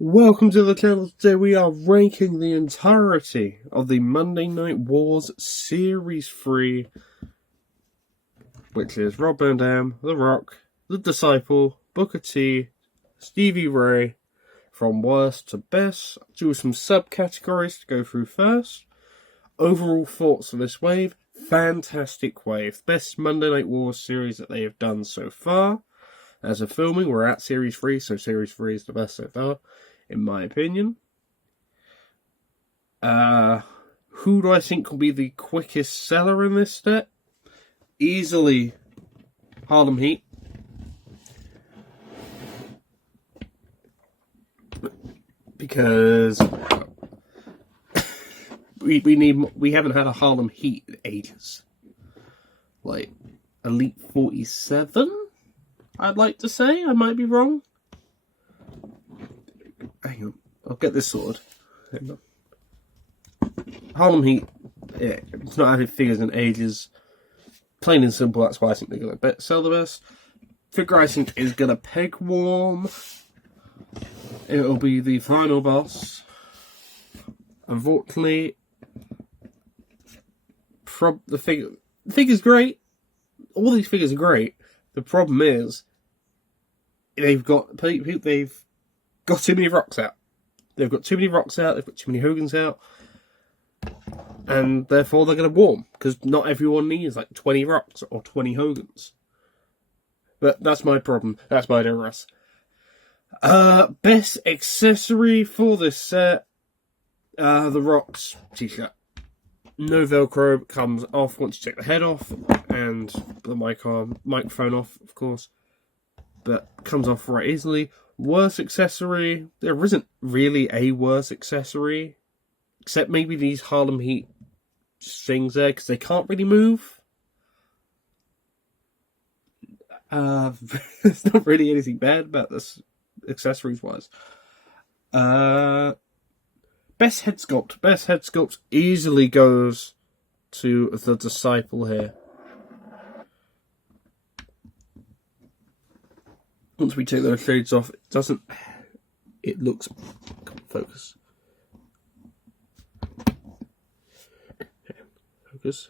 Welcome to the channel. Today we are ranking the entirety of the Monday Night Wars Series 3, which is Rob Van Dam, The Rock, The Disciple, Booker T, Stevie Ray, from worst to best. Do some subcategories to go through first. Overall thoughts of this wave: fantastic wave. Best Monday Night Wars series that they have done so far. As of filming, we're at Series 3, so Series 3 is the best so far, in my opinion. Who do I think will be the quickest seller in this set? Easily Harlem Heat. Because we haven't had a Harlem Heat in ages. Like Elite 47? I'd like to say. I might be wrong. Hang on. I'll get this sorted. Hang on. Harlem Heat. Yeah, it's not had figures in ages. Plain and simple, that's why I think they're going to sell the best. Figure I think is going to peg warm. It'll be the final boss. Unfortunately, the figure's great. All these figures are great. The problem is, they've got too many rocks out. They've got too many rocks out. They've got too many Hogans out, and therefore they're going to warm because not everyone needs like 20 rocks or 20 Hogans. But that's my problem. That's my duress. Best accessory for this set: the Rock's t-shirt. No Velcro, comes off once you take the head off, and the microphone off, of course. But comes off right easily. Worst accessory: there isn't really a worse accessory, except maybe these Harlem Heat things there, because they can't really move. There's not really anything bad about this, accessories-wise. Best head sculpt. Best head sculpt easily goes to the Disciple here. Once we take those shades off, it looks, focus. Focus.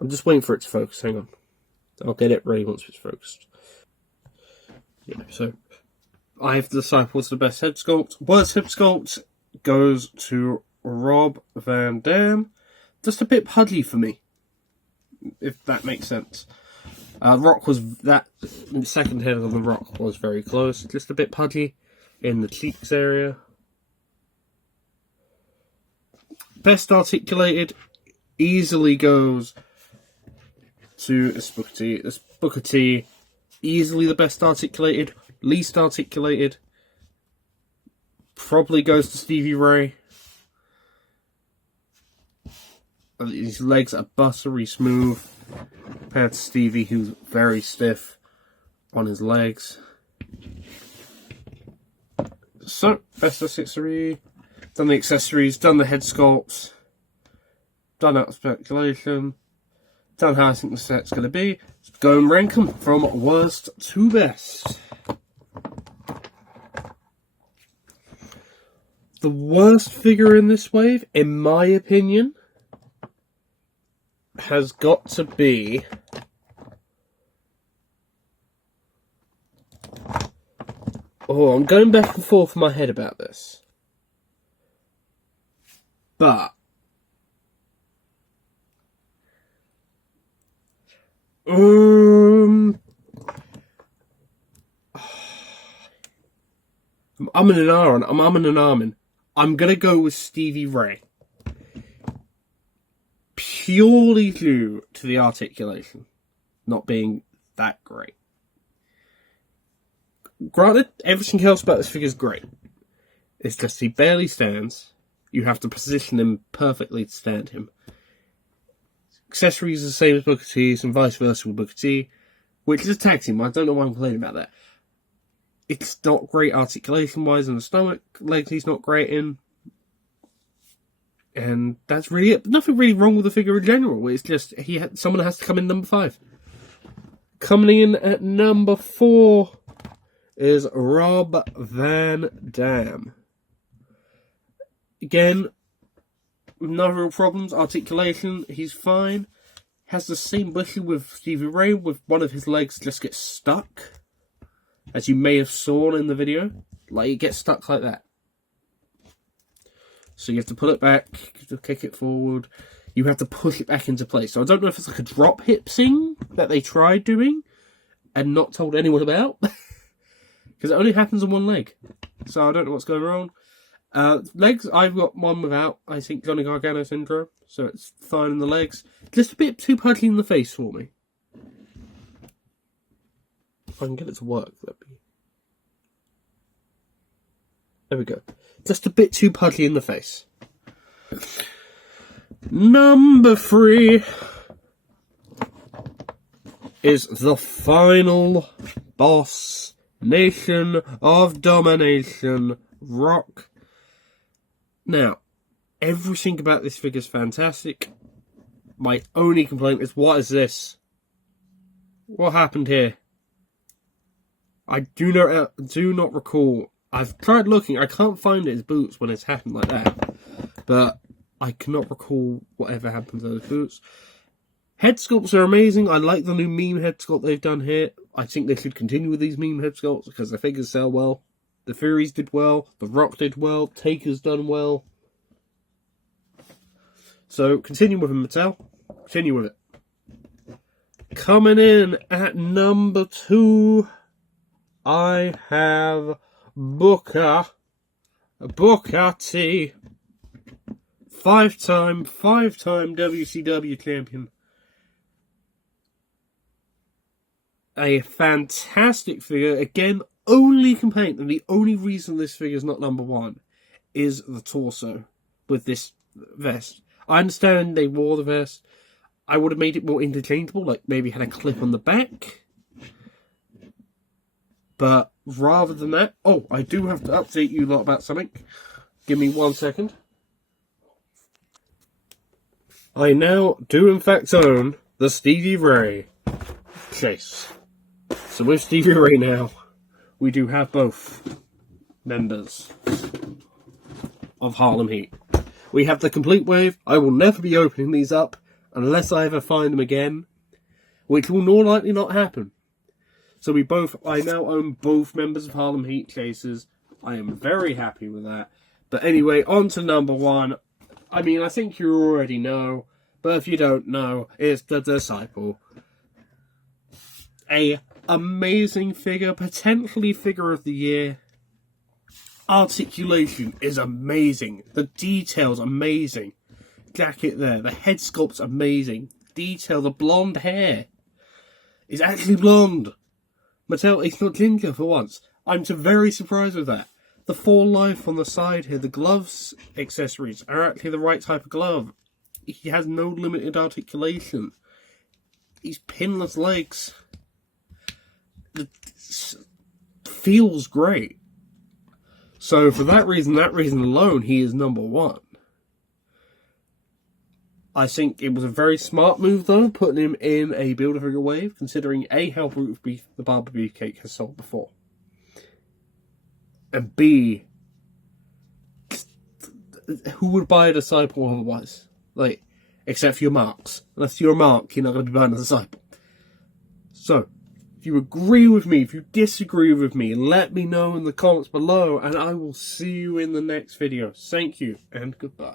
I'm just waiting for it to focus, hang on. I'll get it ready once it's focused. Yeah, so I have the Disciple as the best head sculpt. Worst head sculpt goes to Rob Van Dam. Just a bit pudgy for me, if that makes sense. Rock was the second head on the Rock was very close. Just a bit pudgy in the cheeks area. Best articulated easily goes to Booker T. Booker T, easily the best articulated. Least articulated probably goes to Stevie Ray. His legs are buttery smooth compared to Stevie, who's very stiff on his legs. So, best accessory. Done the accessories, done the head sculpts, done that speculation, done how I think the set's going to be. Let's go and rank them from worst to best. The worst figure in this wave, in my opinion, has got to be I'm going back and forth in my head about this. But I'm umming and ahhing. I'm umming and ahhing. I'm going to go with Stevie Ray. Purely due to the articulation not being that great. Granted, everything else about this figure is great. It's just he barely stands. You have to position him perfectly to stand him. Accessories are the same as Booker T's and vice versa with Booker T, which is a tag team. I don't know why I'm complaining about that. It's not great articulation-wise in the stomach. Legs he's not great in. And that's really it. Nothing really wrong with the figure in general. It's just someone has to come in number 5. Coming in at number 4 is Rob Van Dam. Again, no real problems. Articulation, he's fine. Has the same issue with Stevie Ray, with one of his legs just gets stuck. As you may have saw in the video. Like, it gets stuck like that. So you have to pull it back, you have to kick it forward. You have to push it back into place. So I don't know if it's like a drop hip thing that they tried doing and not told anyone about. Because it only happens on one leg. So I don't know what's going wrong. Legs, I've got one without, I think, Johnny Gargano syndrome. So it's fine in the legs. Just a bit too pudgy in the face for me. If I can get it to work, that'd be... There we go. Just a bit too pudgy in the face. Number 3 is the final boss, Nation of Domination, Rock. Now, everything about this figure is fantastic. My only complaint is, what is this? What happened here? I do not recall. I've tried looking, I can't find his boots when it's happened like that. But I cannot recall whatever happened to those boots. Head sculpts are amazing. I like the new meme head sculpt they've done here. I think they should continue with these meme head sculpts because the figures sell well. The Furies did well. The Rock did well. Taker's done well. So continue with them, Mattel. Continue with it. Coming in at number 2, I have Booker T. Five-time WCW champion. A fantastic figure. Again, only complaint, and the only reason this figure is not number 1 is the torso with this vest. I understand they wore the vest. I would have made it more interchangeable, like maybe had a clip on the back. But rather than that... Oh, I do have to update you lot about something. Give me 1 second. I now do in fact own the Stevie Ray chase. So with Stevie Ray now, we do have both members of Harlem Heat. We have the complete wave. I will never be opening these up unless I ever find them again, which will more likely not happen. So I now own both members of Harlem Heat chasers. I am very happy with that. But anyway, on to number 1. I mean, I think you already know, but if you don't know, it's the Disciple. A amazing figure, potentially figure of the year. Articulation is amazing. The detail's amazing. Jacket there, the head sculpt's amazing. Detail, the blonde hair is actually blonde. Mattel, it's not ginger for once. I'm very surprised with that. The 4 life on the side here, the gloves accessories are actually the right type of glove. He has no limited articulation. He's pinless legs. It feels great. So for that reason alone, he is number 1. I think it was a very smart move though, putting him in a Build-A-Figure wave, considering A, how Brute Beef, the Barber Beefcake has sold before. And B, who would buy a Disciple otherwise? Like, except for your marks. Unless you're a mark, you're not going to be buying a Disciple. So, if you agree with me, if you disagree with me, let me know in the comments below, and I will see you in the next video. Thank you, and goodbye.